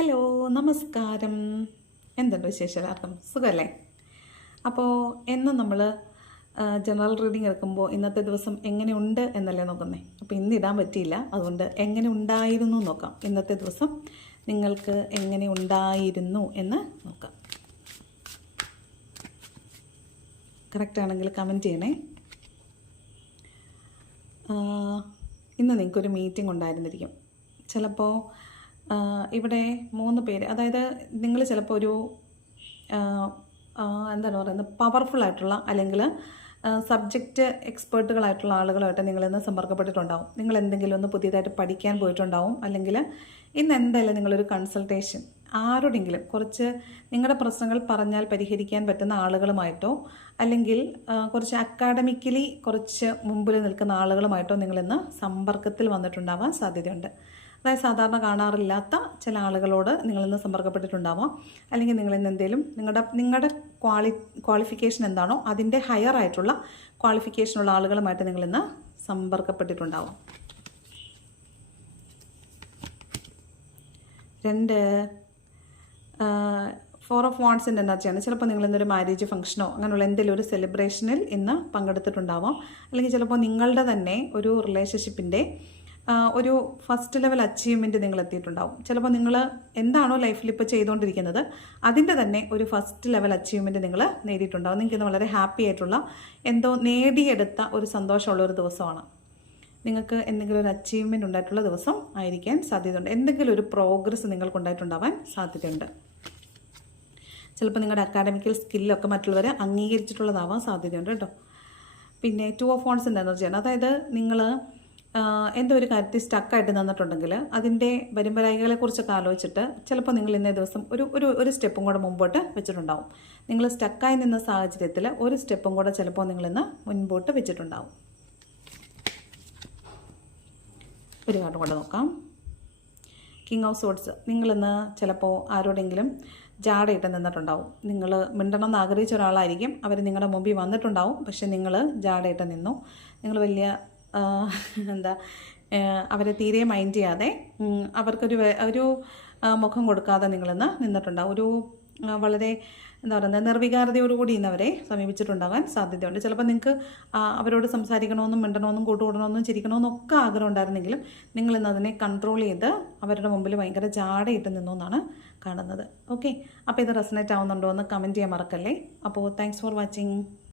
Hello, നമസ്കാരം. എന്തുണ്ട് വിശേഷം? എല്ലാവർക്കും സുഖമല്ലേ? അപ്പോൾ എന്നും നമ്മൾ ജനറൽ റീഡിംഗ് എടുക്കുമ്പോൾ ഇന്നത്തെ ദിവസം എങ്ങനെയുണ്ട് എന്നല്ലേ നോക്കുന്നേ. അപ്പോൾ ഇന്ന് ഇടാൻ പറ്റിയില്ല, അതുകൊണ്ട് എങ്ങനെ ഉണ്ടായിരുന്നു നോക്കാം. ഇന്നത്തെ ദിവസം നിങ്ങൾക്ക് എങ്ങനെ ഉണ്ടായിരുന്നു എന്ന് നോക്കാം. കറക്റ്റ് ആണെങ്കിൽ കമൻറ്റ് ചെയ്യണേ. ഇന്ന് നിങ്ങൾക്കൊരു മീറ്റിംഗ് ഉണ്ടായിരുന്നിരിക്കും. ചിലപ്പോൾ ഇവിടെ 3 പേര്, അതായത് നിങ്ങൾ ചിലപ്പോൾ ഒരു എന്താണ് പറയുന്നത്, പവർഫുള്ളായിട്ടുള്ള അല്ലെങ്കിൽ സബ്ജക്റ്റ് എക്സ്പേർട്ടുകളായിട്ടുള്ള ആളുകളുമായിട്ട് നിങ്ങളിന്ന് സമ്പർക്കപ്പെട്ടിട്ടുണ്ടാവും. നിങ്ങൾ എന്തെങ്കിലും ഒന്ന് പുതിയതായിട്ട് പഠിക്കാൻ പോയിട്ടുണ്ടാവും. അല്ലെങ്കിൽ ഇന്ന് എന്തായാലും നിങ്ങളൊരു കൺസൾട്ടേഷൻ ആരോടെങ്കിലും കുറച്ച് നിങ്ങളുടെ പ്രശ്നങ്ങൾ പറഞ്ഞാൽ പരിഹരിക്കാൻ പറ്റുന്ന ആളുകളുമായിട്ടോ അല്ലെങ്കിൽ കുറച്ച് അക്കാഡമിക്കലി കുറച്ച് മുമ്പിൽ നിൽക്കുന്ന ആളുകളുമായിട്ടോ നിങ്ങളിന്ന് സമ്പർക്കത്തിൽ വന്നിട്ടുണ്ടാവാൻ സാധ്യതയുണ്ട്. അതായത് സാധാരണ കാണാറില്ലാത്ത ചില ആളുകളോട് നിങ്ങളിന്ന് സമ്പർക്കപ്പെട്ടിട്ടുണ്ടാവാം. അല്ലെങ്കിൽ നിങ്ങളിന്ന് എന്തെങ്കിലും നിങ്ങളുടെ ക്വാളിഫിക്കേഷൻ എന്താണോ അതിൻ്റെ ഹയർ ആയിട്ടുള്ള ക്വാളിഫിക്കേഷനുള്ള ആളുകളുമായിട്ട് നിങ്ങളിന്ന് സമ്പർക്കപ്പെട്ടിട്ടുണ്ടാവാം. 2 4 ഓഫ് വാണ്ട്സിൻ്റെ എനർജിയാണ്. ചിലപ്പോൾ നിങ്ങൾ ഇന്നൊരു മാരേജ് ഫംഗ്ഷനോ അങ്ങനെയുള്ള എന്തെങ്കിലും ഒരു സെലിബ്രേഷനിൽ ഇന്ന് പങ്കെടുത്തിട്ടുണ്ടാവാം. അല്ലെങ്കിൽ ചിലപ്പോൾ നിങ്ങളുടെ തന്നെ ഒരു റിലേഷൻഷിപ്പിൻ്റെ ഒരു ഫസ്റ്റ് ലെവൽ അച്ചീവ്മെൻറ്റ് നിങ്ങൾ എത്തിയിട്ടുണ്ടാവും. ചിലപ്പോൾ നിങ്ങൾ എന്താണോ ലൈഫിൽ ഇപ്പോൾ ചെയ്തുകൊണ്ടിരിക്കുന്നത് അതിൻ്റെ തന്നെ ഒരു ഫസ്റ്റ് ലെവൽ അച്ചീവ്മെൻറ്റ് നിങ്ങൾ നേടിയിട്ടുണ്ടാവും. നിങ്ങൾക്കിന്ന് വളരെ ഹാപ്പി ആയിട്ടുള്ള എന്തോ നേടിയെടുത്ത ഒരു സന്തോഷമുള്ള ഒരു ദിവസമാണ്. നിങ്ങൾക്ക് എന്തെങ്കിലും ഒരു അച്ചീവ്മെൻറ്റ് ഉണ്ടായിട്ടുള്ള ദിവസം ആയിരിക്കാൻ സാധ്യതയുണ്ട്. എന്തെങ്കിലും ഒരു പ്രോഗ്രസ് നിങ്ങൾക്കുണ്ടായിട്ടുണ്ടാവാൻ സാധ്യതയുണ്ട്. ചിലപ്പോൾ നിങ്ങളുടെ അക്കാഡമിക്കൽ സ്കില്ലൊക്കെ മറ്റുള്ളവരെ അംഗീകരിച്ചിട്ടുള്ളതാവാൻ സാധ്യതയുണ്ട് കേട്ടോ. പിന്നെ 2 ഓഫ് വാണ്ട്സിൻ്റെ എനർജിയാണ്. അതായത് നിങ്ങൾ എന്തോ ഒരു കാര്യത്തിൽ സ്റ്റക്കായിട്ട് നിന്നിട്ടുണ്ടെങ്കിൽ അതിൻ്റെ വരുംവരായികളെക്കുറിച്ചൊക്കെ ആലോചിച്ചിട്ട് ചിലപ്പോൾ നിങ്ങൾ ഇന്നേ ദിവസം ഒരു സ്റ്റെപ്പും കൂടെ മുമ്പോട്ട് വെച്ചിട്ടുണ്ടാവും. നിങ്ങൾ സ്റ്റക്കായി നിന്ന സാഹചര്യത്തിൽ ഒരു സ്റ്റെപ്പും കൂടെ ചിലപ്പോൾ നിങ്ങളിന്ന് മുൻപോട്ട് വെച്ചിട്ടുണ്ടാവും. ഒരു കാർഡ് കൂടെ നോക്കാം. King of swords. നിങ്ങളിന്ന് ചിലപ്പോൾ ആരോടെങ്കിലും ജാടയിട്ട് നിന്നിട്ടുണ്ടാവും. നിങ്ങൾ മിണ്ടണമെന്ന് ആഗ്രഹിച്ച ഒരാളായിരിക്കും. അവർ നിങ്ങളുടെ മുമ്പിൽ വന്നിട്ടുണ്ടാവും. പക്ഷെ നിങ്ങൾ ജാടയിട്ട് നിന്നു. നിങ്ങൾ വലിയ അവരെ തീരെ മൈൻഡ് ചെയ്യാതെ അവർക്കൊരു മുഖം കൊടുക്കാതെ നിങ്ങളിന്ന് നിന്നിട്ടുണ്ടാവും. ഒരു വളരെ നിർവികാരതയോടുകൂടി ഇന്ന് അവരെ സമീപിച്ചിട്ടുണ്ടാകാൻ സാധ്യതയുണ്ട്. ചിലപ്പോൾ നിങ്ങൾക്ക് അവരോട് സംസാരിക്കണമെന്നും മിണ്ടണമെന്നും കൂട്ടുകൂടണമെന്നും ചിരിക്കണമെന്നും ഒക്കെ ആഗ്രഹം ഉണ്ടായിരുന്നെങ്കിലും നിങ്ങളിന്ന് അതിനെ കൺട്രോൾ ചെയ്ത് അവരുടെ മുമ്പിൽ ഭയങ്കര ജാടയിട്ട് നിന്നു എന്നാണ് കാണുന്നത്. ഓക്കെ, അപ്പോൾ ഇത് റെസനേറ്റ് ആവുന്നുണ്ടോ എന്ന് കമൻറ്റ് ചെയ്യാൻ മറക്കല്ലേ. അപ്പോൾ താങ്ക്സ് ഫോർ വാച്ചിങ്.